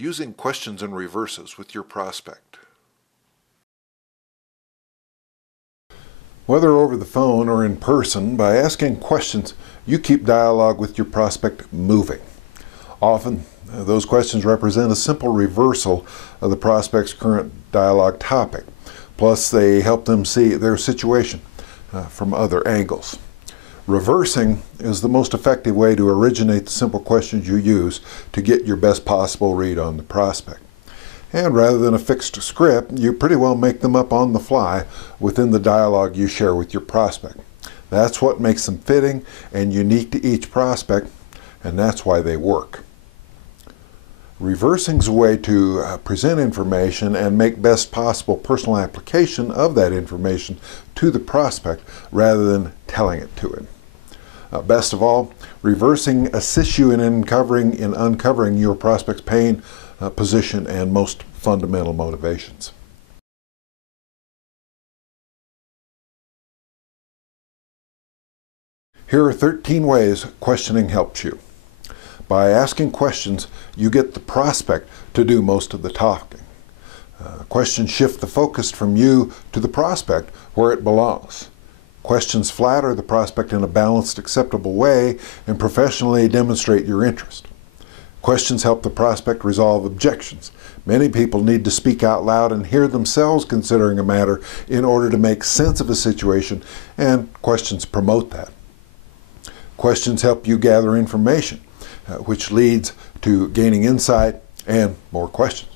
Using questions and reverses with your prospect. Whether over the phone or in person, by asking questions, you keep dialogue with your prospect moving. Often, those questions represent a simple reversal of the prospect's current dialogue topic. Plus, they help them see their situation from other angles. Reversing is the most effective way to originate the simple questions you use to get your best possible read on the prospect. And rather than a fixed script, you pretty well make them up on the fly within the dialogue you share with your prospect. That's what makes them fitting and unique to each prospect, and that's why they work. Reversing is a way to present information and make best possible personal application of that information to the prospect rather than telling it to him. Best of all, reversing assists you in uncovering your prospect's pain, position, and most fundamental motivations. Here are 13 ways questioning helps you. By asking questions, you get the prospect to do most of the talking. Questions shift the focus from you to the prospect where it belongs. Questions flatter the prospect in a balanced, acceptable way and professionally demonstrate your interest. Questions help the prospect resolve objections. Many people need to speak out loud and hear themselves considering a matter in order to make sense of a situation, and questions promote that. Questions help you gather information, which leads to gaining insight and more questions.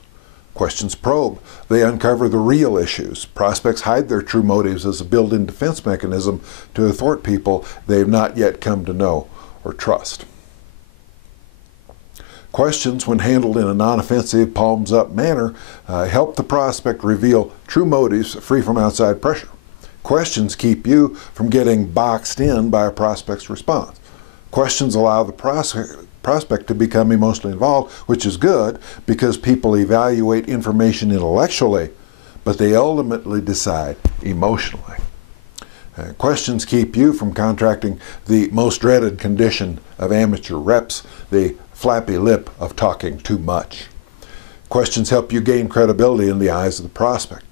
Questions probe. They uncover the real issues. Prospects hide their true motives as a built-in defense mechanism to thwart people they've not yet come to know or trust. Questions, when handled in a non-offensive, palms-up manner, help the prospect reveal true motives free from outside pressure. Questions keep you from getting boxed in by a prospect's response. Questions allow the prospect to become emotionally involved, which is good because people evaluate information intellectually, but they ultimately decide emotionally. Questions keep you from contracting the most dreaded condition of amateur reps, the flappy lip of talking too much. Questions help you gain credibility in the eyes of the prospect.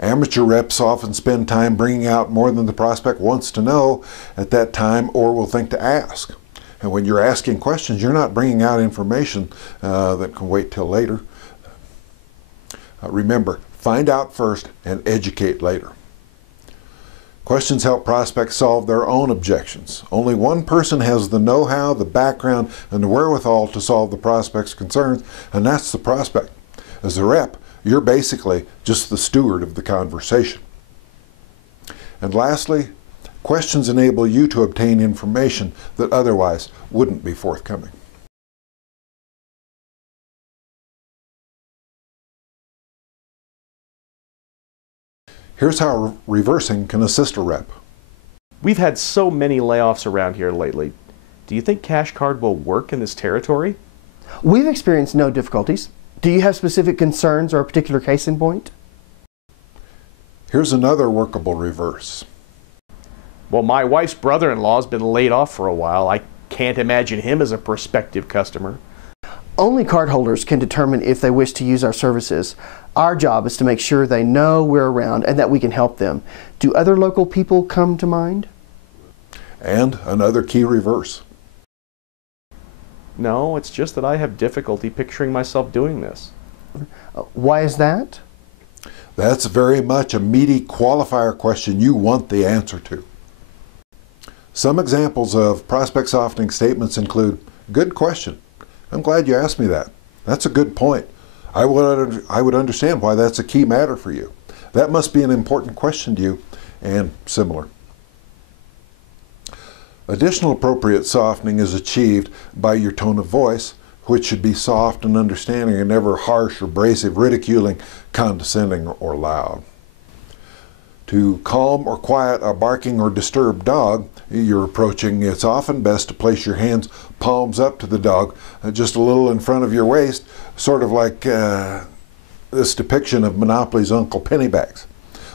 Amateur reps often spend time bringing out more than the prospect wants to know at that time or will think to ask. And when you're asking questions, you're not bringing out information that can wait till later. Remember, find out first and educate later. Questions help prospects solve their own objections. Only one person has the know-how, the background, and the wherewithal to solve the prospect's concerns, and that's the prospect. As a rep, you're basically just the steward of the conversation. And lastly, questions enable you to obtain information that otherwise wouldn't be forthcoming. Here's how reversing can assist a rep. We've had so many layoffs around here lately. Do you think Cash Card will work in this territory? We've experienced no difficulties. Do you have specific concerns or a particular case in point? Here's another workable reverse. Well, my wife's brother-in-law's been laid off for a while. I can't imagine him as a prospective customer. Only cardholders can determine if they wish to use our services. Our job is to make sure they know we're around and that we can help them. Do other local people come to mind? And another key reverse. No, it's just that I have difficulty picturing myself doing this. Why is that? That's very much a meaty qualifier question you want the answer to. Some examples of prospect softening statements include, "Good question. I'm glad you asked me that. That's a good point. I would understand why that's a key matter for you. That must be an important question to you," and similar. Additional appropriate softening is achieved by your tone of voice, which should be soft and understanding and never harsh, abrasive, ridiculing, condescending, or loud. To calm or quiet a barking or disturbed dog you're approaching, it's often best to place your hands palms up to the dog, just a little in front of your waist, sort of like this depiction of Monopoly's Uncle Pennybags.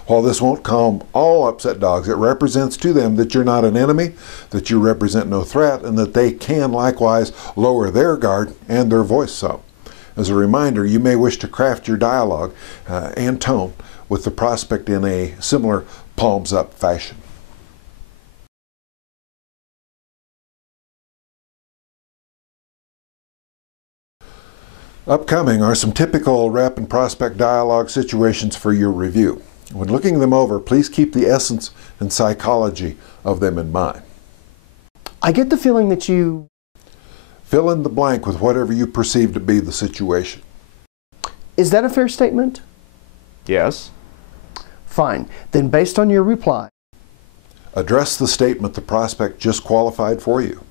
While this won't calm all upset dogs, it represents to them that you're not an enemy, that you represent no threat, and that they can likewise lower their guard and their voice some. As a reminder, you may wish to craft your dialogue and tone with the prospect in a similar palms-up fashion. Upcoming are some typical rep and prospect dialogue situations for your review. When looking them over, please keep the essence and psychology of them in mind. I get the feeling that you... Fill in the blank with whatever you perceive to be the situation. Is that a fair statement? Yes. Fine. Then based on your reply... Address the statement the prospect just qualified for you.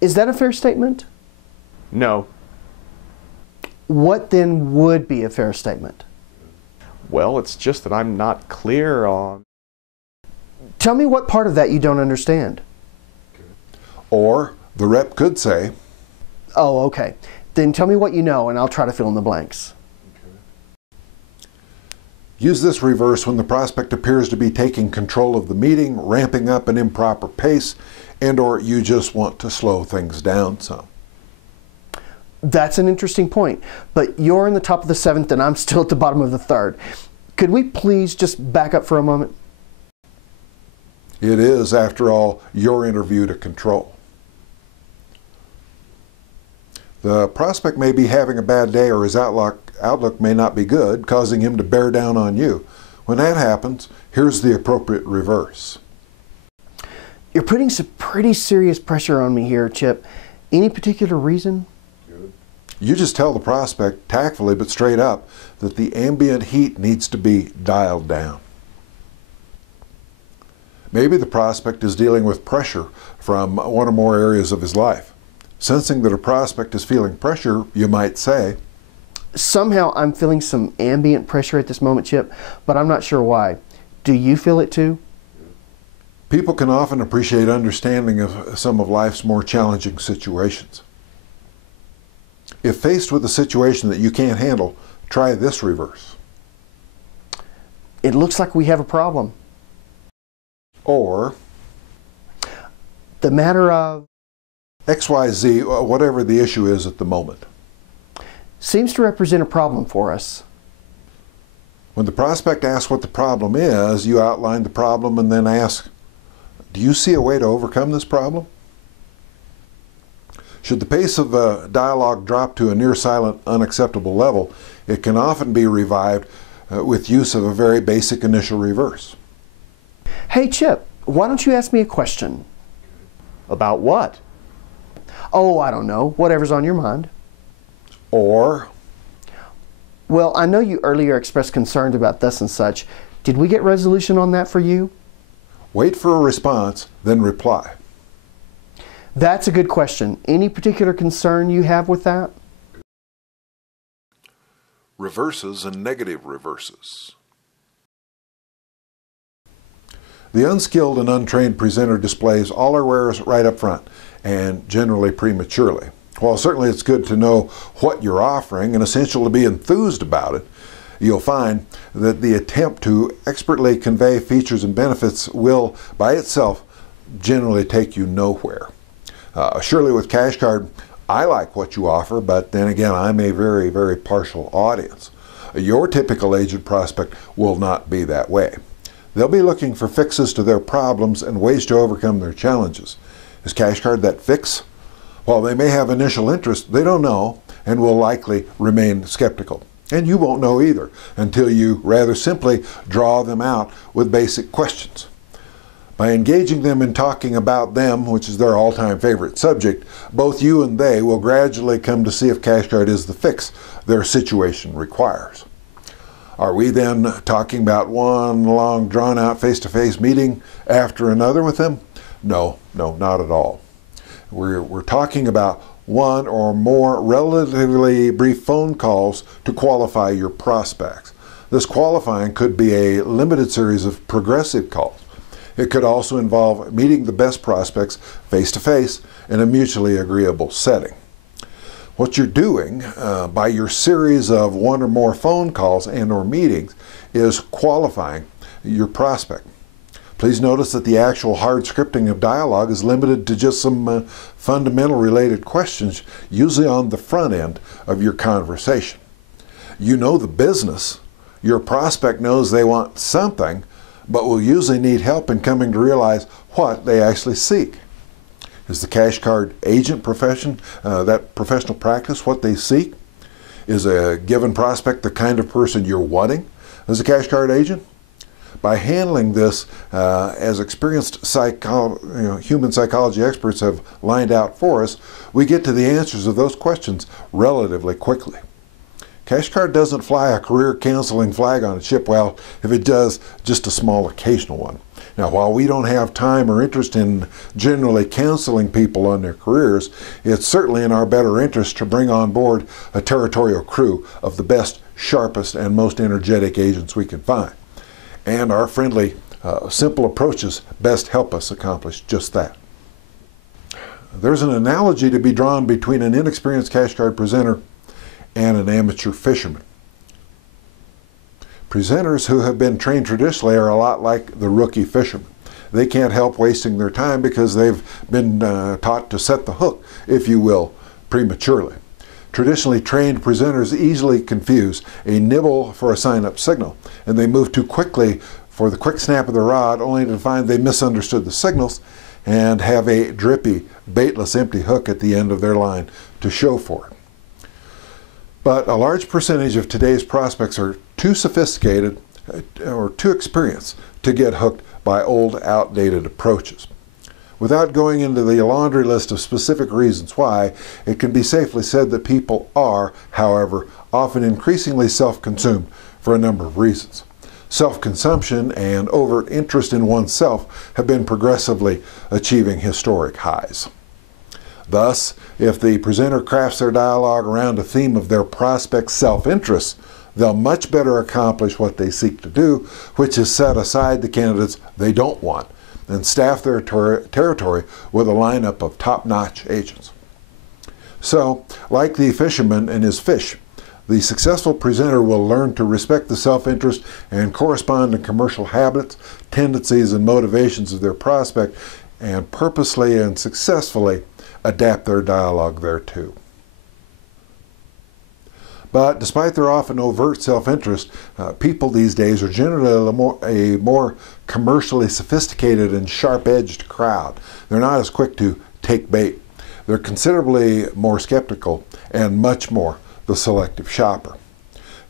Is that a fair statement? No. What then would be a fair statement? Well, it's just that I'm not clear on... Tell me what part of that you don't understand. Or the rep could say, Oh, okay. Then tell me what you know and I'll try to fill in the blanks. use this reverse when the prospect appears to be taking control of the meeting, ramping up an improper pace, and/or you just want to slow things down some. That's an interesting point, but you're in the top of the 7th and I'm still at the bottom of the 3rd. Could we please just back up for a moment? It is, after all, your interview to control. The prospect may be having a bad day or his outlook may not be good, causing him to bear down on you. When that happens, here's the appropriate reverse. You're putting some pretty serious pressure on me here, Chip. Any particular reason? You just tell the prospect, tactfully but straight up, that the ambient heat needs to be dialed down. Maybe the prospect is dealing with pressure from one or more areas of his life. Sensing that a prospect is feeling pressure, you might say, Somehow I'm feeling some ambient pressure at this moment, Chip, but I'm not sure why. Do you feel it too? People can often appreciate understanding of some of life's more challenging situations. If faced with a situation that you can't handle, try this reverse. It looks like we have a problem. Or, The matter of XYZ, whatever the issue is at the moment. seems to represent a problem for us. When the prospect asks what the problem is, you outline the problem and then ask, do you see a way to overcome this problem? Should the pace of a dialogue drop to a near-silent, unacceptable level, it can often be revived with use of a very basic initial reverse. Hey, Chip, why don't you ask me a question? About what? Oh, I don't know. Whatever's on your mind. Or, Well, I know you earlier expressed concern about this and such. Did we get resolution on that for you? wait for a response, then reply. That's a good question. Any particular concern you have with that? Reverses and negative reverses. The unskilled and untrained presenter displays all her wares right up front, and generally prematurely. While certainly it's good to know what you're offering and essential to be enthused about it, you'll find that the attempt to expertly convey features and benefits will, by itself, generally take you nowhere. Surely with Cash Card, I like what you offer, but then again, I'm a very, very partial audience. Your typical agent prospect will not be that way. They'll be looking for fixes to their problems and ways to overcome their challenges. Is Cash Card that fix? While they may have initial interest, they don't know and will likely remain skeptical. And you won't know either until you rather simply draw them out with basic questions. By engaging them in talking about them, which is their all-time favorite subject, both you and they will gradually come to see if Cash Card is the fix their situation requires. Are we then talking about one long, drawn-out face-to-face meeting after another with them? No, not at all. We're talking about one or more relatively brief phone calls to qualify your prospects. This qualifying could be a limited series of progressive calls. It could also involve meeting the best prospects face-to-face in a mutually agreeable setting. What you're doing by your series of one or more phone calls and or meetings is qualifying your prospect. Please notice that the actual hard scripting of dialogue is limited to just some fundamental related questions, usually on the front end of your conversation. You know the business. Your prospect knows they want something, but will usually need help in coming to realize what they actually seek. Is the cash card agent profession, that professional practice, what they seek? Is a given prospect the kind of person you're wanting as a cash card agent? By handling this, as experienced human psychology experts have lined out for us, we get to the answers of those questions relatively quickly. Cash card doesn't fly a career counseling flag on its ship. Well, if it does, just a small occasional one. Now, while we don't have time or interest in generally counseling people on their careers, it's certainly in our better interest to bring on board a territorial crew of the best, sharpest, and most energetic agents we can find. And our friendly, simple approaches best help us accomplish just that. There's an analogy to be drawn between an inexperienced cash card presenter and an amateur fisherman. Presenters who have been trained traditionally are a lot like the rookie fisherman. They can't help wasting their time because they've been taught to set the hook, if you will, prematurely. Traditionally trained presenters easily confuse a nibble for a sign-up signal, and they move too quickly for the quick snap of the rod, only to find they misunderstood the signals and have a drippy, baitless, empty hook at the end of their line to show for it. But a large percentage of today's prospects are too sophisticated or too experienced to get hooked by old, outdated approaches. Without going into the laundry list of specific reasons why, it can be safely said that people are, however, often increasingly self-consumed for a number of reasons. Self-consumption and overt interest in oneself have been progressively achieving historic highs. Thus, if the presenter crafts their dialogue around a theme of their prospect's self-interest, they'll much better accomplish what they seek to do, which is set aside the candidates they don't want and staff their territory with a lineup of top-notch agents. So, like the fisherman and his fish, the successful presenter will learn to respect the self-interest and corresponding commercial habits, tendencies, and motivations of their prospect, and purposely and successfully adapt their dialogue thereto. But despite their often overt self-interest, people these days are generally a more commercially sophisticated and sharp-edged crowd. They're not as quick to take bait. They're considerably more skeptical and much more the selective shopper.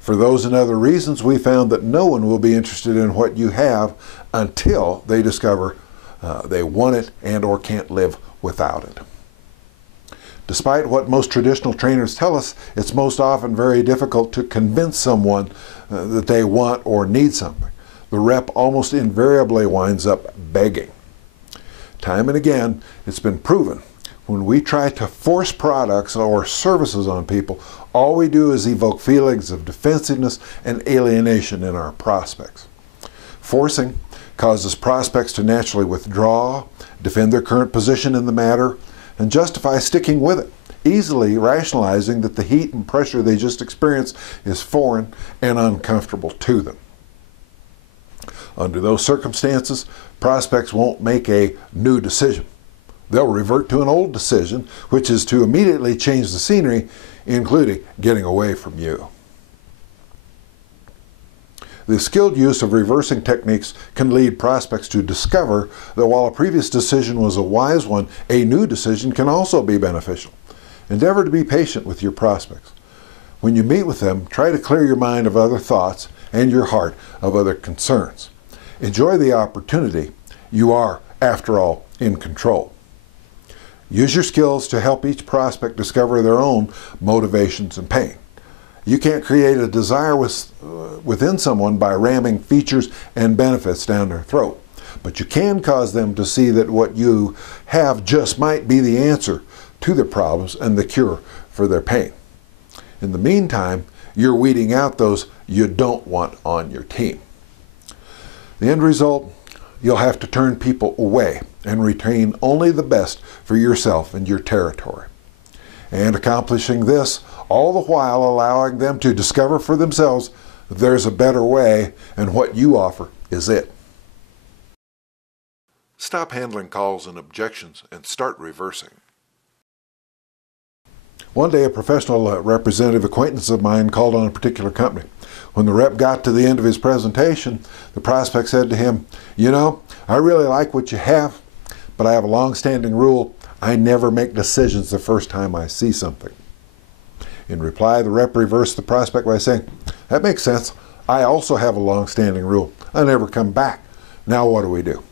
For those and other reasons, we found that no one will be interested in what you have until they discover they want it and or can't live without it. Despite what most traditional trainers tell us, it's most often very difficult to convince someone that they want or need something. The rep almost invariably winds up begging. Time and again, it's been proven when we try to force products or services on people, all we do is evoke feelings of defensiveness and alienation in our prospects. Forcing causes prospects to naturally withdraw, defend their current position in the matter, and justify sticking with it, easily rationalizing that the heat and pressure they just experienced is foreign and uncomfortable to them. Under those circumstances, prospects won't make a new decision. They'll revert to an old decision, which is to immediately change the scenery, including getting away from you. The skilled use of reversing techniques can lead prospects to discover that while a previous decision was a wise one, a new decision can also be beneficial. Endeavor to be patient with your prospects. When you meet with them, try to clear your mind of other thoughts and your heart of other concerns. Enjoy the opportunity. You are, after all, in control. Use your skills to help each prospect discover their own motivations and pain. You can't create a desire within someone by ramming features and benefits down their throat, but you can cause them to see that what you have just might be the answer to their problems and the cure for their pain. In the meantime, you're weeding out those you don't want on your team. The end result, you'll have to turn people away and retain only the best for yourself and your territory. And accomplishing this, all the while allowing them to discover for themselves that there's a better way and what you offer is it. Stop handling calls and objections and start reversing. One day, a professional representative acquaintance of mine called on a particular company. When the rep got to the end of his presentation, the prospect said to him, "You know, I really like what you have, but I have a long-standing rule. I never make decisions the first time I see something." In reply, the rep reversed the prospect by saying, "That makes sense. I also have a long-standing rule. I never come back. Now what do we do?"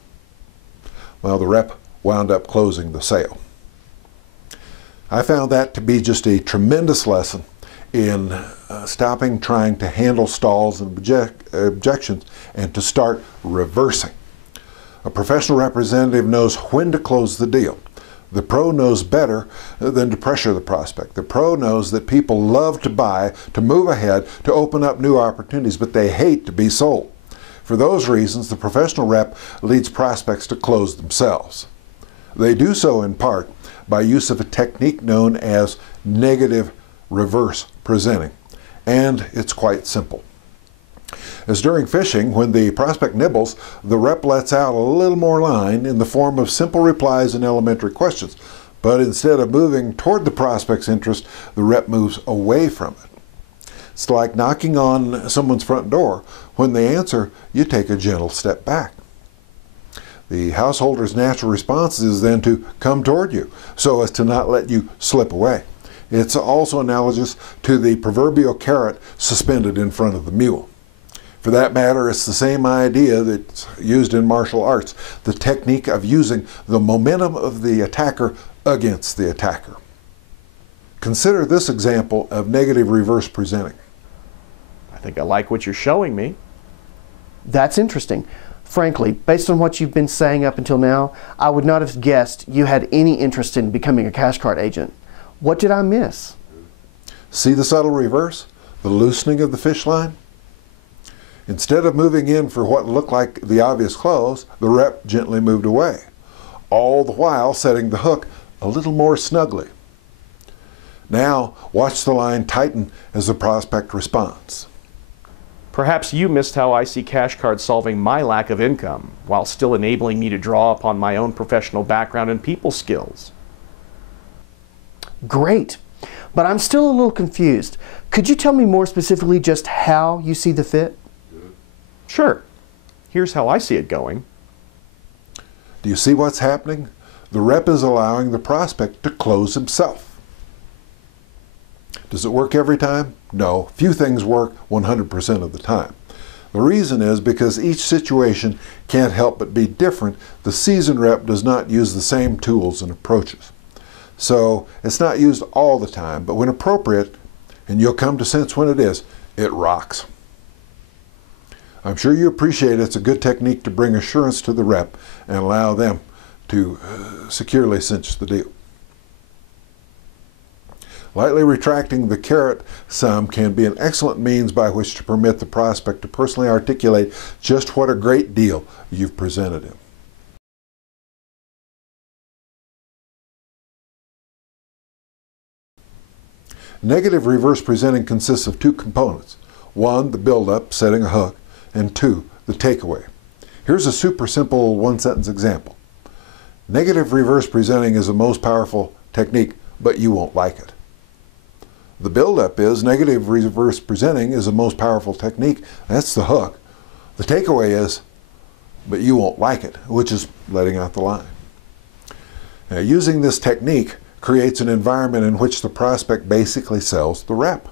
Well, the rep wound up closing the sale. I found that to be just a tremendous lesson in stopping trying to handle stalls and objections and to start reversing. A professional representative knows when to close the deal. The pro knows better than to pressure the prospect. The pro knows that people love to buy, to move ahead, to open up new opportunities, but they hate to be sold. For those reasons, the professional rep leads prospects to close themselves. They do so in part by use of a technique known as negative reverse presenting, and it's quite simple. As during fishing, when the prospect nibbles, the rep lets out a little more line in the form of simple replies and elementary questions, but instead of moving toward the prospect's interest, the rep moves away from it. It's like knocking on someone's front door. When they answer, you take a gentle step back. The householder's natural response is then to come toward you so as to not let you slip away. It's also analogous to the proverbial carrot suspended in front of the mule. For that matter, it's the same idea that's used in martial arts, the technique of using the momentum of the attacker against the attacker. Consider this example of negative reverse presenting. I think I like what you're showing me. That's interesting. Frankly, based on what you've been saying up until now, I would not have guessed you had any interest in becoming a cash card agent. What did I miss? See the subtle reverse? The loosening of the fish line? Instead of moving in for what looked like the obvious close, the rep gently moved away, all the while setting the hook a little more snugly. Now, watch the line tighten as the prospect responds. Perhaps you missed how I see cash cards solving my lack of income, while still enabling me to draw upon my own professional background and people skills. Great, but I'm still a little confused. Could you tell me more specifically just how you see the fit? Sure. Here's how I see it going. Do you see what's happening? The rep is allowing the prospect to close himself. Does it work every time? No. Few things work 100% of the time. The reason is because each situation can't help but be different. The seasoned rep does not use the same tools and approaches. So it's not used all the time, but when appropriate, and you'll come to sense when it is, it rocks. I'm sure you appreciate it's a good technique to bring assurance to the rep and allow them to securely cinch the deal. Lightly retracting the carrot sum can be an excellent means by which to permit the prospect to personally articulate just what a great deal you've presented him. Negative reverse presenting consists of two components. One, the build-up, setting a hook, and two, the takeaway. Here's a super simple one-sentence example. Negative reverse presenting is the most powerful technique, but you won't like it. The build-up is negative reverse presenting is the most powerful technique. That's the hook. The takeaway is, but you won't like it, which is letting out the line. Now, using this technique creates an environment in which the prospect basically sells the rep.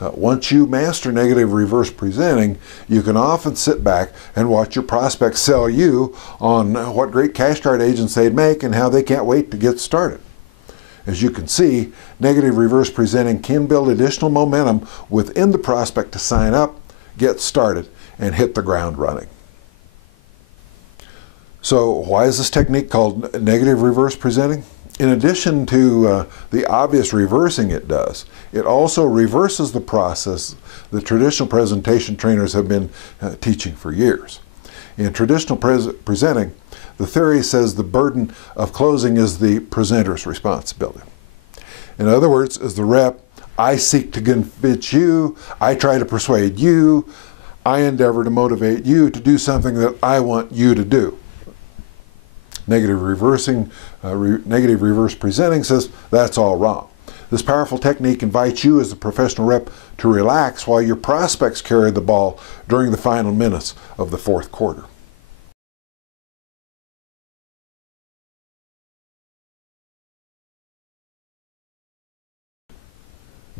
Once you master negative reverse presenting, you can often sit back and watch your prospects sell you on what great cash card agents they'd make and how they can't wait to get started. As you can see, negative reverse presenting can build additional momentum within the prospect to sign up, get started, and hit the ground running. So why is this technique called negative reverse presenting? In addition to the obvious reversing it does, it also reverses the process that traditional presentation trainers have been teaching for years. In traditional presenting, the theory says the burden of closing is the presenter's responsibility. In other words, as the rep, I seek to convince you, I try to persuade you, I endeavor to motivate you to do something that I want you to do. Negative reverse presenting says that's all wrong. This powerful technique invites you as the professional rep to relax while your prospects carry the ball during the final minutes of the fourth quarter.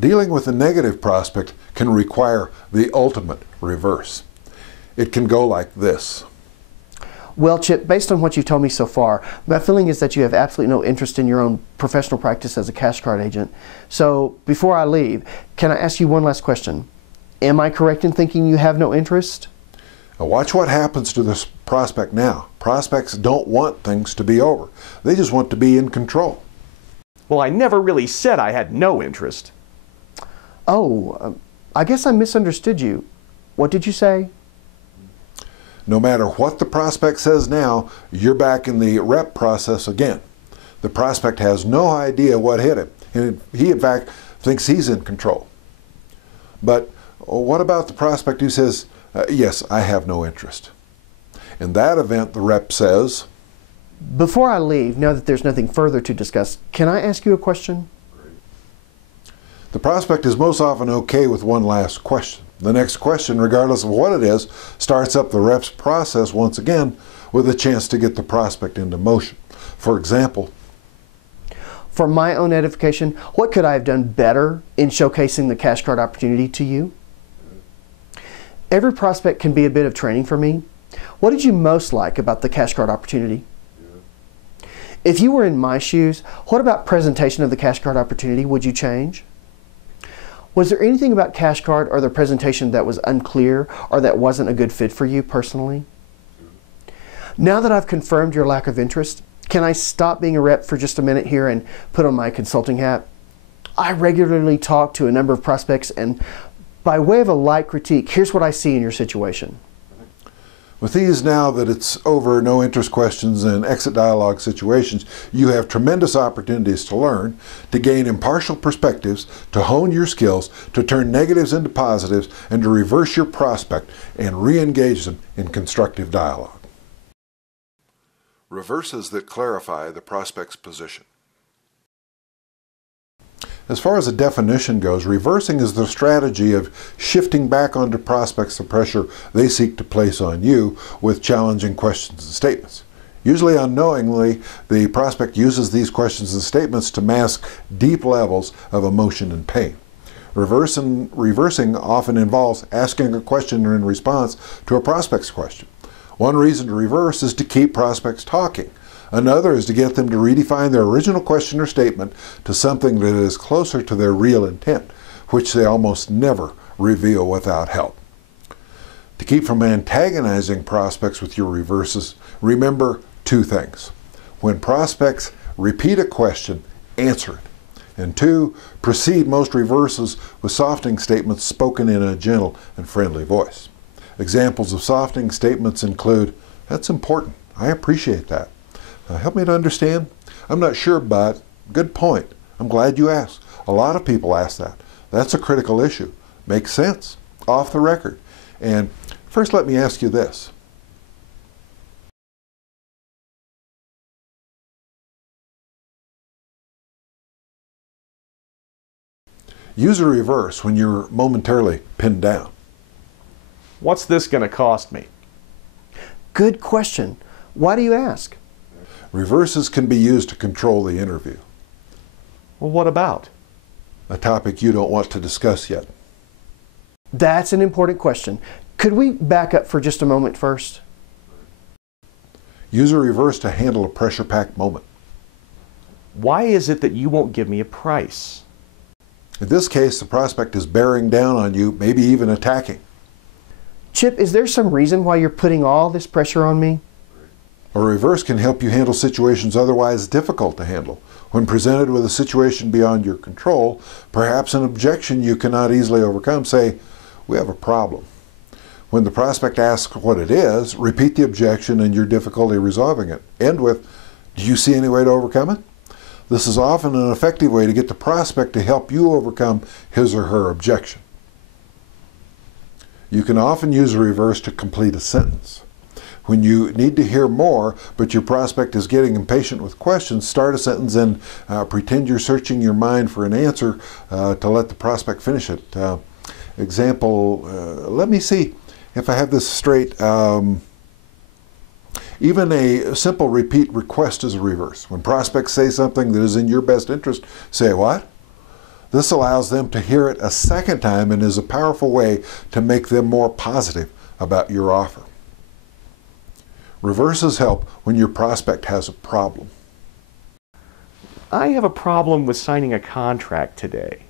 Dealing with a negative prospect can require the ultimate reverse. It can go like this. Well, Chip, based on what you've told me so far, my feeling is that you have absolutely no interest in your own professional practice as a cash card agent. So before I leave, can I ask you one last question? Am I correct in thinking you have no interest? Now watch what happens to this prospect now. Prospects don't want things to be over. They just want to be in control. Well, I never really said I had no interest. Oh, I guess I misunderstood you. What did you say? No matter what the prospect says now, you're back in the rep process again. The prospect has no idea what hit him. And he, in fact, thinks he's in control. But what about the prospect who says, yes, I have no interest? In that event, the rep says, before I leave, now that there's nothing further to discuss, can I ask you a question? The prospect is most often okay with one last question. The next question, regardless of what it is, starts up the rep's process once again with a chance to get the prospect into motion. For example, for my own edification, what could I have done better in showcasing the cash card opportunity to you? Every prospect can be a bit of training for me. What did you most like about the cash card opportunity? If you were in my shoes, what about presentation of the cash card opportunity would you change? Was there anything about cash card or the presentation that was unclear or that wasn't a good fit for you personally? Now that I've confirmed your lack of interest, can I stop being a rep for just a minute here and put on my consulting hat? I regularly talk to a number of prospects, and by way of a light critique, here's what I see in your situation. With these now that it's over, no interest questions and exit dialogue situations, you have tremendous opportunities to learn, to gain impartial perspectives, to hone your skills, to turn negatives into positives, and to reverse your prospect and re-engage them in constructive dialogue. Reverses that clarify the prospect's position. As far as a definition goes, reversing is the strategy of shifting back onto prospects the pressure they seek to place on you with challenging questions and statements. Usually unknowingly, the prospect uses these questions and statements to mask deep levels of emotion and pain. Reversing often involves asking a question in response to a prospect's question. One reason to reverse is to keep prospects talking. Another is to get them to redefine their original question or statement to something that is closer to their real intent, which they almost never reveal without help. To keep from antagonizing prospects with your reverses, remember two things. When prospects repeat a question, answer it. And two, precede most reverses with softening statements spoken in a gentle and friendly voice. Examples of softening statements include, "That's important. I appreciate that. Help me to understand. I'm not sure, but good point. I'm glad you asked. A lot of people ask that. That's a critical issue. Makes sense. Off the record. And first, let me ask you this. Use a reverse when you're momentarily pinned down. What's this going to cost me? Good question. Why do you ask? Reverses can be used to control the interview. Well, what about? A topic you don't want to discuss yet. That's an important question. Could we back up for just a moment first? Use a reverse to handle a pressure-packed moment. Why is it that you won't give me a price? In this case, the prospect is bearing down on you, maybe even attacking. Chip, is there some reason why you're putting all this pressure on me? A reverse can help you handle situations otherwise difficult to handle. When presented with a situation beyond your control, perhaps an objection you cannot easily overcome, say, "We have a problem." When the prospect asks what it is, repeat the objection and your difficulty resolving it. End with, "Do you see any way to overcome it?" This is often an effective way to get the prospect to help you overcome his or her objection. You can often use a reverse to complete a sentence. When you need to hear more, but your prospect is getting impatient with questions, start a sentence and pretend you're searching your mind for an answer to let the prospect finish it. Example, let me see if I have this straight. Even a simple repeat request is a reverse. When prospects say something that is in your best interest, say what? This allows them to hear it a second time and is a powerful way to make them more positive about your offer. Reverses help when your prospect has a problem. I have a problem with signing a contract today.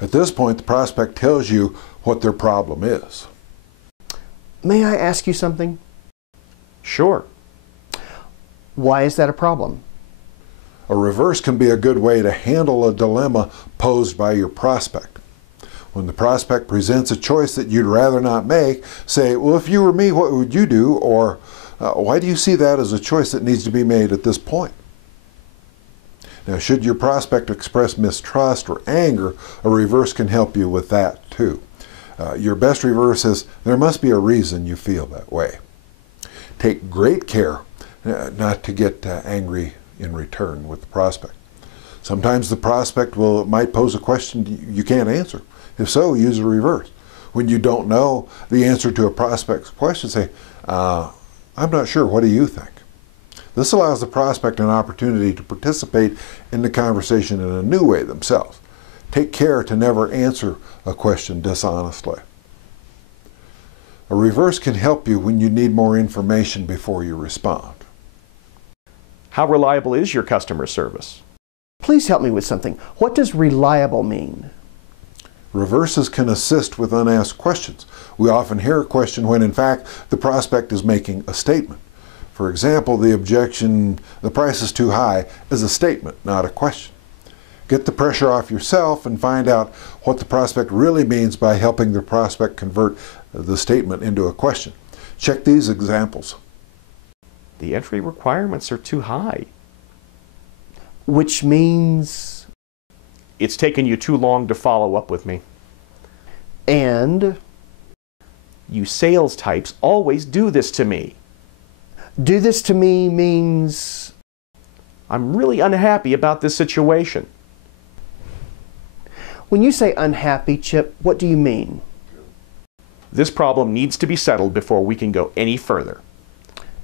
At this point, the prospect tells you what their problem is. May I ask you something? Sure. Why is that a problem? A reverse can be a good way to handle a dilemma posed by your prospect. When the prospect presents a choice that you'd rather not make, say, well, if you were me, what would you do? Or, why do you see that as a choice that needs to be made at this point? Now, should your prospect express mistrust or anger, a reverse can help you with that too. Your best reverse is, there must be a reason you feel that way. Take great care not to get angry in return with the prospect. Sometimes the prospect might pose a question you can't answer. If so, use a reverse. When you don't know the answer to a prospect's question, say, I'm not sure, what do you think? This allows the prospect an opportunity to participate in the conversation in a new way themselves. Take care to never answer a question dishonestly. A reverse can help you when you need more information before you respond. How reliable is your customer service? Please help me with something. What does reliable mean? Reverses can assist with unasked questions. We often hear a question when in fact the prospect is making a statement. For example, the objection, the price is too high, is a statement, not a question. Get the pressure off yourself and find out what the prospect really means by helping the prospect convert the statement into a question. Check these examples. The entry requirements are too high. Which means? It's taken you too long to follow up with me. And? You sales types always do this to me. Do this to me means? I'm really unhappy about this situation. When you say unhappy, Chip, what do you mean? This problem needs to be settled before we can go any further.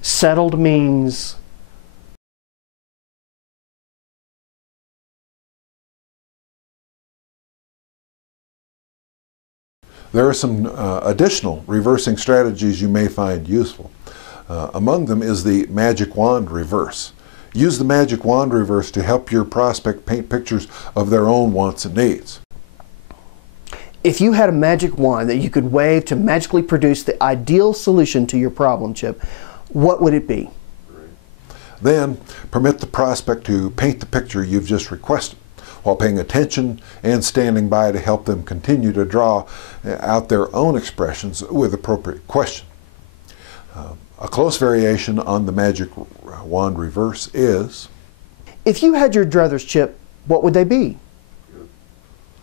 Settled means? There are some additional reversing strategies you may find useful. Among them is the magic wand reverse. Use the magic wand reverse to help your prospect paint pictures of their own wants and needs. If you had a magic wand that you could wave to magically produce the ideal solution to your problem, Chip, what would it be? Then, permit the prospect to paint the picture you've just requested, while paying attention and standing by to help them continue to draw out their own expressions with appropriate question. A close variation on the magic wand reverse is? If you had your druthers, Chip, what would they be?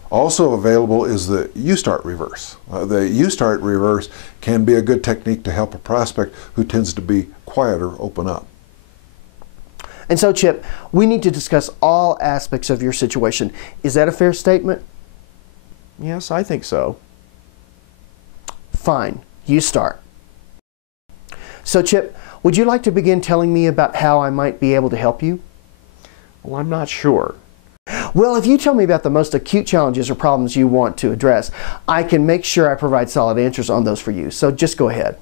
Also available is the you start reverse. The you start reverse can be a good technique to help a prospect who tends to be quieter open up. And so, Chip, we need to discuss all aspects of your situation. Is that a fair statement? Yes, I think so. Fine. You start. So, Chip, would you like to begin telling me about how I might be able to help you? Well, I'm not sure. Well, if you tell me about the most acute challenges or problems you want to address, I can make sure I provide solid answers on those for you. So just go ahead.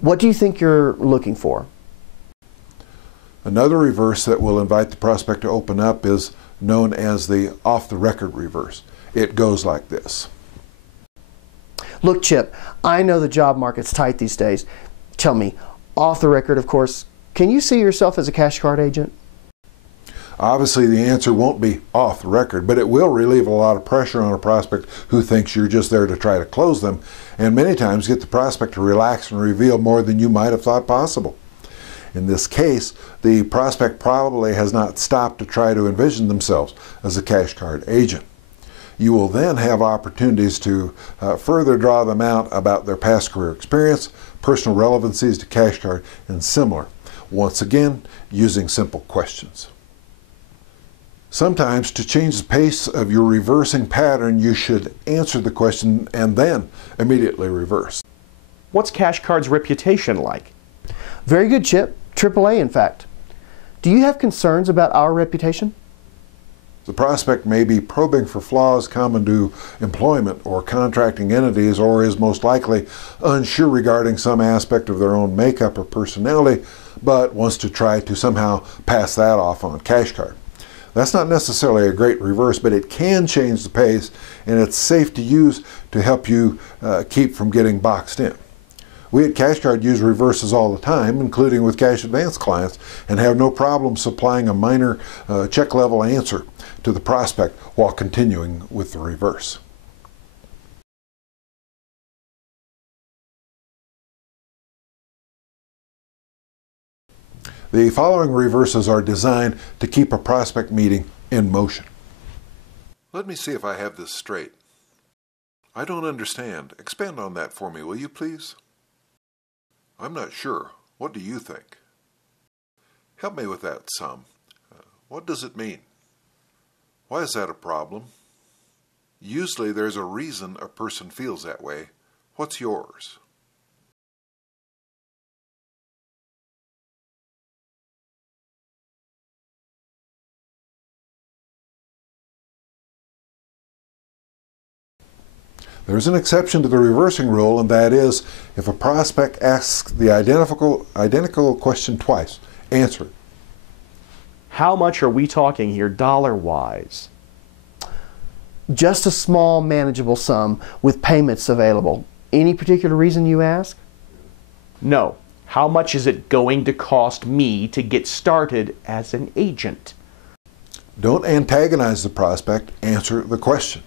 What do you think you're looking for? Another reverse that will invite the prospect to open up is known as the off-the-record reverse. It goes like this. Look, Chip, I know the job market's tight these days. Tell me, off the record, of course, can you see yourself as a cash card agent? Obviously, the answer won't be off the record, but it will relieve a lot of pressure on a prospect who thinks you're just there to try to close them, and many times get the prospect to relax and reveal more than you might have thought possible. In this case, the prospect probably has not stopped to try to envision themselves as a cash card agent. You will then have opportunities to further draw them out about their past career experience, personal relevancies to cash card, and similar. Once again, using simple questions. Sometimes, to change the pace of your reversing pattern, you should answer the question and then immediately reverse. What's cash card's reputation like? Very good, Chip. AAA, in fact. Do you have concerns about our reputation? The prospect may be probing for flaws common to employment or contracting entities, or is most likely unsure regarding some aspect of their own makeup or personality, but wants to try to somehow pass that off on cash card. That's not necessarily a great reverse, but it can change the pace, and it's safe to use to help you keep from getting boxed in. We at Cash Card use reverses all the time, including with cash advance clients, and have no problem supplying a minor check level answer to the prospect while continuing with the reverse. The following reverses are designed to keep a prospect meeting in motion. Let me see if I have this straight. I don't understand. Expand on that for me, will you please? I'm not sure. What do you think? Help me with that some. What does it mean? Why is that a problem? Usually there's a reason a person feels that way. What's yours? There's an exception to the reversing rule, and that is if a prospect asks the identical question twice, answer it. How much are we talking here dollar-wise? Just a small, manageable sum with payments available. Any particular reason you ask? No. How much is it going to cost me to get started as an agent? Don't antagonize the prospect, answer the question.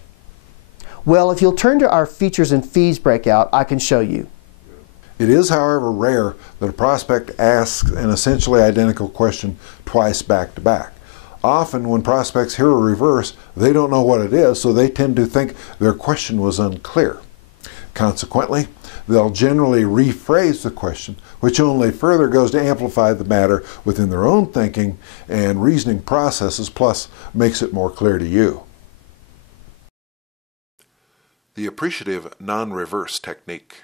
Well, if you'll turn to our features and fees breakout, I can show you. It is, however, rare that a prospect asks an essentially identical question twice back to back. Often when prospects hear a reverse, they don't know what it is, so they tend to think their question was unclear. Consequently, they'll generally rephrase the question, which only further goes to amplify the matter within their own thinking and reasoning processes, plus makes it more clear to you. The appreciative non-reverse technique.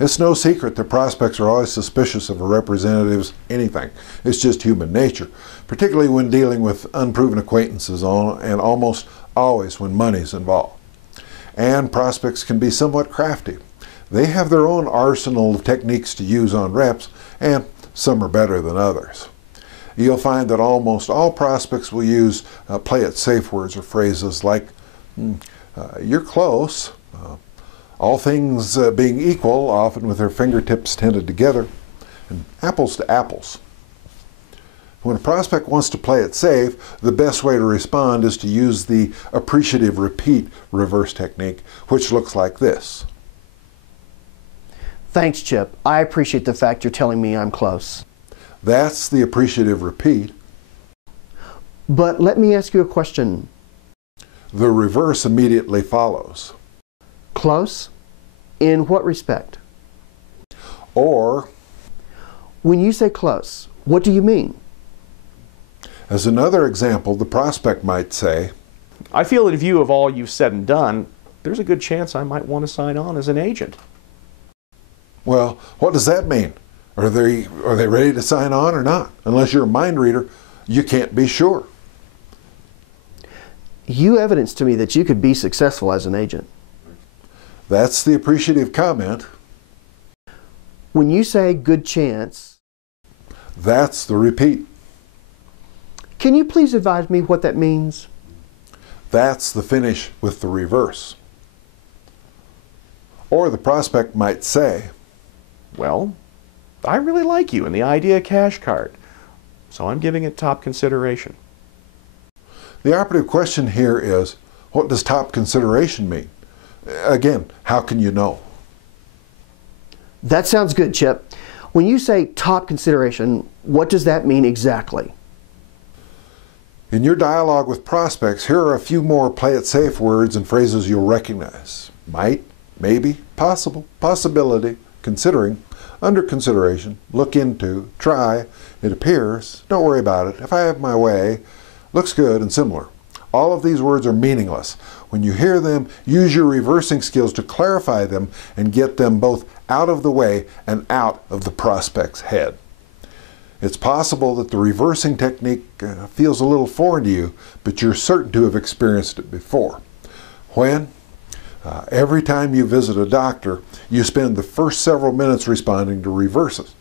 It's no secret that prospects are always suspicious of a representative's anything. It's just human nature, particularly when dealing with unproven acquaintances and almost always when money's involved. And prospects can be somewhat crafty. They have their own arsenal of techniques to use on reps, and some are better than others. You'll find that almost all prospects will use play it safe words or phrases like, you're close, all things being equal, often with their fingertips tended together, and apples to apples. When a prospect wants to play it safe, the best way to respond is to use the appreciative repeat reverse technique, which looks like this. Thanks, Chip. I appreciate the fact you're telling me I'm close. That's the appreciative repeat. But let me ask you a question. The reverse immediately follows. Close? In what respect? Or, when you say close, what do you mean? As another example, the prospect might say, I feel in view of all you've said and done, there's a good chance I might want to sign on as an agent. Well, what does that mean? Are they ready to sign on or not? Unless you're a mind reader, you can't be sure. You evidenced to me that you could be successful as an agent. That's the appreciative comment. When you say good chance, that's the repeat. Can you please advise me what that means? That's the finish with the reverse. Or the prospect might say, well, I really like you and the idea of Cash Card, so I'm giving it top consideration. The operative question here is, what does top consideration mean? Again, how can you know? That sounds good, Chip. When you say top consideration, what does that mean exactly? In your dialogue with prospects, here are a few more play-it-safe words and phrases you'll recognize. Might, maybe, possible, possibility, considering, under consideration, look into, try, it appears, don't worry about it, if I have my way, looks good, and similar. All of these words are meaningless. When you hear them, use your reversing skills to clarify them and get them both out of the way and out of the prospect's head. It's possible that the reversing technique feels a little foreign to you, but you're certain to have experienced it before. When? Every time you visit a doctor, you spend the first several minutes responding to reverses.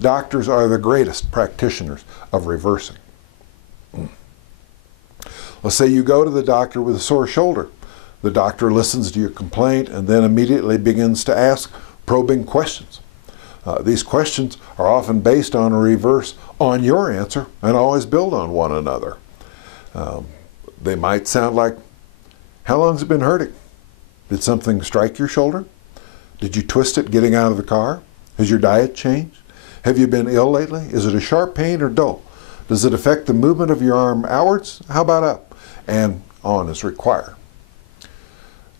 Doctors are the greatest practitioners of reversing. Let's say you go to the doctor with a sore shoulder. The doctor listens to your complaint and then immediately begins to ask probing questions. These questions are often based on a reverse on your answer and always build on one another. They might sound like, how long has it been hurting? Did something strike your shoulder? Did you twist it getting out of the car? Has your diet changed? Have you been ill lately? Is it a sharp pain or dull? Does it affect the movement of your arm outwards? How about up? And on as required.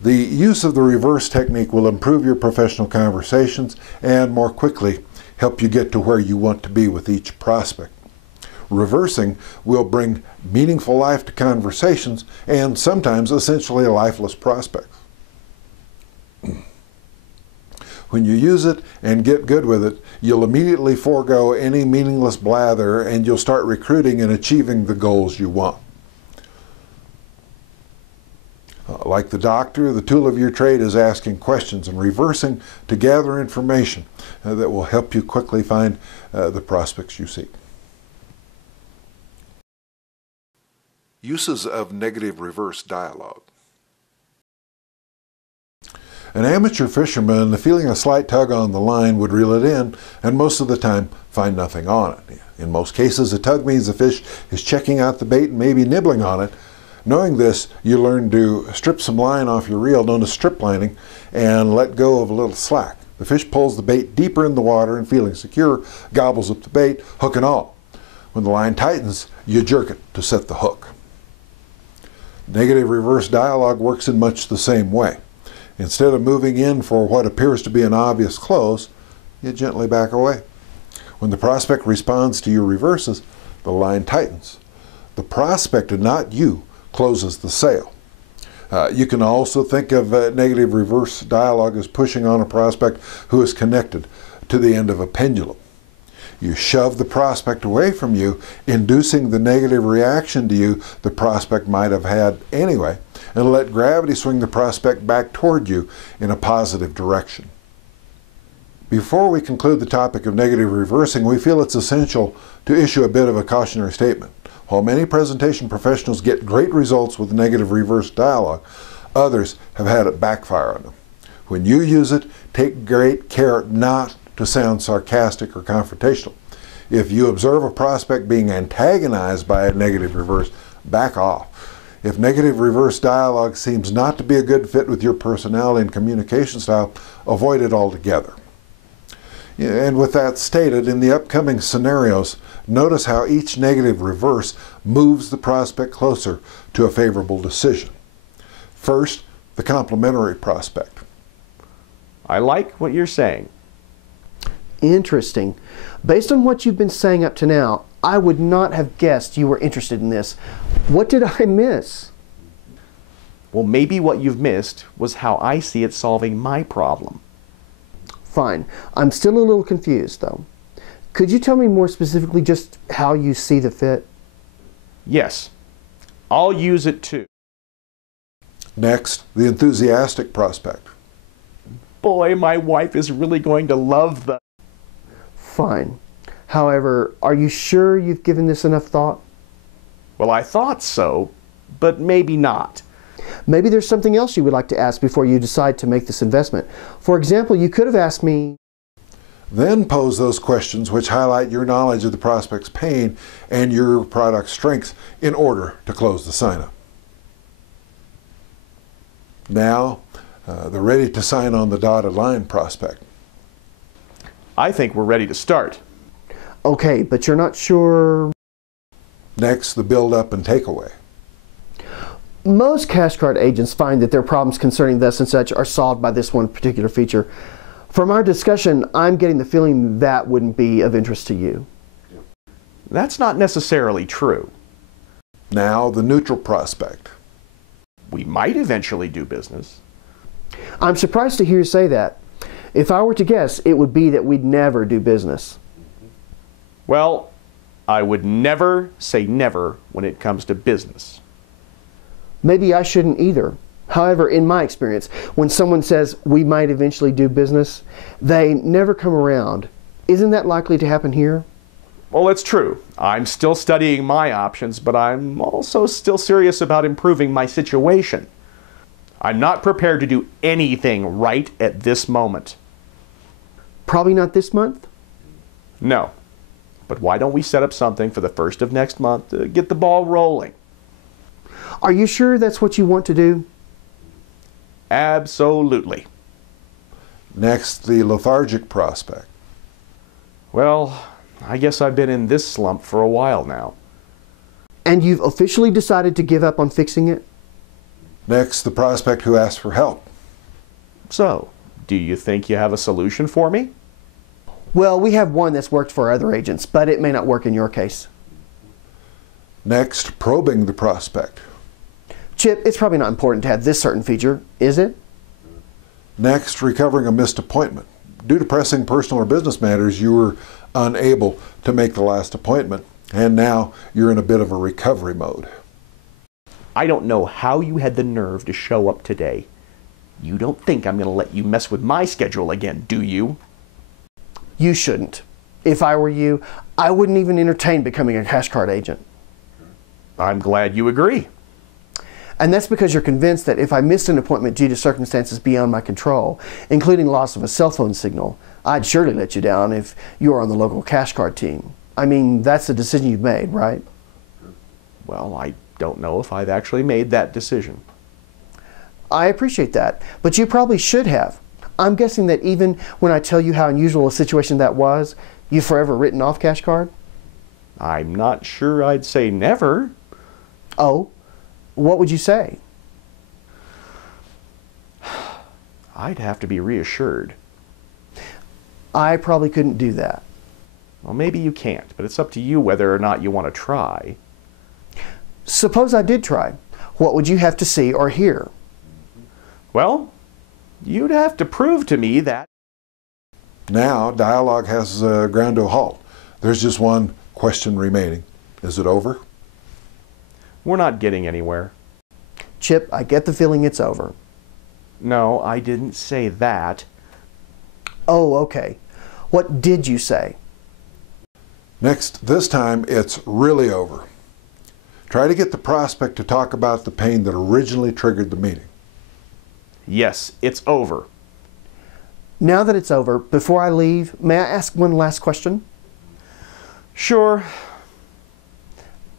The use of the reverse technique will improve your professional conversations and more quickly help you get to where you want to be with each prospect. Reversing will bring meaningful life to conversations and sometimes essentially lifeless prospects. When you use it and get good with it, you'll immediately forego any meaningless blather and you'll start recruiting and achieving the goals you want. Like the doctor, the tool of your trade is asking questions and reversing to gather information that will help you quickly find the prospects you seek. Uses of negative reverse dialogue. An amateur fisherman, feeling a slight tug on the line, would reel it in and most of the time find nothing on it. In most cases, a tug means the fish is checking out the bait and maybe nibbling on it. Knowing this, you learn to strip some line off your reel, known as strip lining, and let go of a little slack. The fish pulls the bait deeper in the water and, feeling secure, gobbles up the bait, hook and all. When the line tightens, you jerk it to set the hook. Negative reverse dialogue works in much the same way. Instead of moving in for what appears to be an obvious close, you gently back away. When the prospect responds to your reverses, the line tightens. The prospect, and not you, closes the sale. You can also think of negative reverse dialogue as pushing on a prospect who is connected to the end of a pendulum. You shove the prospect away from you, inducing the negative reaction to you the prospect might have had anyway, and let gravity swing the prospect back toward you in a positive direction. Before we conclude the topic of negative reversing, we feel it's essential to issue a bit of a cautionary statement. While many presentation professionals get great results with negative reverse dialogue, others have had it backfire on them. When you use it, take great care not to sound sarcastic or confrontational. If you observe a prospect being antagonized by a negative reverse, back off. If negative reverse dialogue seems not to be a good fit with your personality and communication style, avoid it altogether. And with that stated, in the upcoming scenarios, notice how each negative reverse moves the prospect closer to a favorable decision. First, the complimentary prospect. I like what you're saying. Interesting. Based on what you've been saying up to now, I would not have guessed you were interested in this. What did I miss? Well, maybe what you've missed was how I see it solving my problem. Fine. I'm still a little confused, though. Could you tell me more specifically just how you see the fit? Yes, I'll use it too. Next, the enthusiastic prospect. Boy, my wife is really going to love the... Fine. However, are you sure you've given this enough thought? Well, I thought so, but maybe not. Maybe there's something else you would like to ask before you decide to make this investment. For example, you could have asked me... Then pose those questions which highlight your knowledge of the prospect's pain and your product's strengths in order to close the sign-up. Now, the ready to sign on the dotted line prospect. I think we're ready to start. Okay, but you're not sure... Next, the build-up and takeaway. Most cash card agents find that their problems concerning thus and such are solved by this one particular feature. From our discussion, I'm getting the feeling that wouldn't be of interest to you. That's not necessarily true. Now, the neutral prospect. We might eventually do business. I'm surprised to hear you say that. If I were to guess, it would be that we'd never do business. Well, I would never say never when it comes to business. Maybe I shouldn't either. However, in my experience, when someone says we might eventually do business, they never come around. Isn't that likely to happen here? Well, it's true. I'm still studying my options, but I'm also still serious about improving my situation. I'm not prepared to do anything right at this moment. Probably not this month? No. But why don't we set up something for the first of next month to get the ball rolling? Are you sure that's what you want to do? Absolutely. Next, the lethargic prospect. Well, I guess I've been in this slump for a while now. And you've officially decided to give up on fixing it? Next, the prospect who asks for help. So, do you think you have a solution for me? Well, we have one that's worked for other agents, but it may not work in your case. Next, probing the prospect. Chip, it's probably not important to have this certain feature, is it? Next, recovering a missed appointment. Due to pressing personal or business matters, you were unable to make the last appointment, and now you're in a bit of a recovery mode. I don't know how you had the nerve to show up today. You don't think I'm going to let you mess with my schedule again, do you? You shouldn't. If I were you, I wouldn't even entertain becoming a cash card agent. I'm glad you agree. And that's because you're convinced that if I missed an appointment due to circumstances beyond my control, including loss of a cell phone signal, I'd surely let you down if you were on the local cash card team. I mean, that's the decision you've made, right? Well, I don't know if I've actually made that decision. I appreciate that, but you probably should have. I'm guessing that even when I tell you how unusual a situation that was, you've forever written off cash card? I'm not sure I'd say never. Oh, what would you say? I'd have to be reassured. I probably couldn't do that. Well, maybe you can't, but it's up to you whether or not you want to try. Suppose I did try. What would you have to see or hear? Well, you'd have to prove to me that. Now, dialogue has ground to a halt. There's just one question remaining. Is it over? We're not getting anywhere. Chip, I get the feeling it's over. No, I didn't say that. Oh, okay. What did you say? Next, this time it's really over. Try to get the prospect to talk about the pain that originally triggered the meeting. Yes, it's over. Now that it's over, before I leave, may I ask one last question? Sure.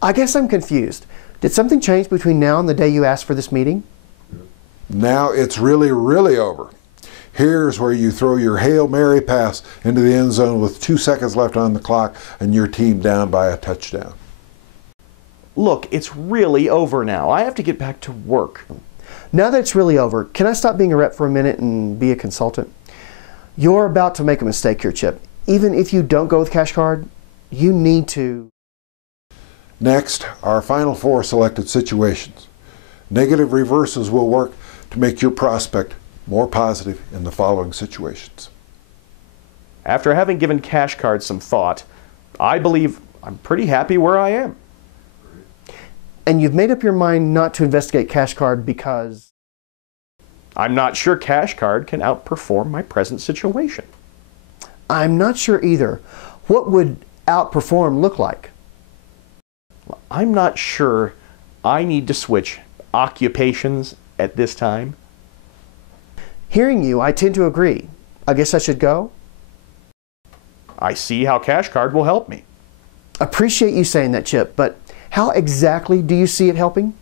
I guess I'm confused. Did something change between now and the day you asked for this meeting? Now it's really, really over. Here's where you throw your Hail Mary pass into the end zone with 2 seconds left on the clock and your team down by a touchdown. Look, it's really over now. I have to get back to work. Now that it's really over, can I stop being a rep for a minute and be a consultant? You're about to make a mistake here, Chip. Even if you don't go with cash card, you need to. Next, our final 4 selected situations. Negative reversals will work to make your prospect more positive in the following situations. After having given cash cards some thought, I believe I'm pretty happy where I am. And you've made up your mind not to investigate cash card because? I'm not sure cash card can outperform my present situation. I'm not sure either. What would outperform look like? I'm not sure I need to switch occupations at this time. Hearing you, I tend to agree. I guess I should go? I see how cash card will help me. Appreciate you saying that, Chip, but how exactly do you see it helping?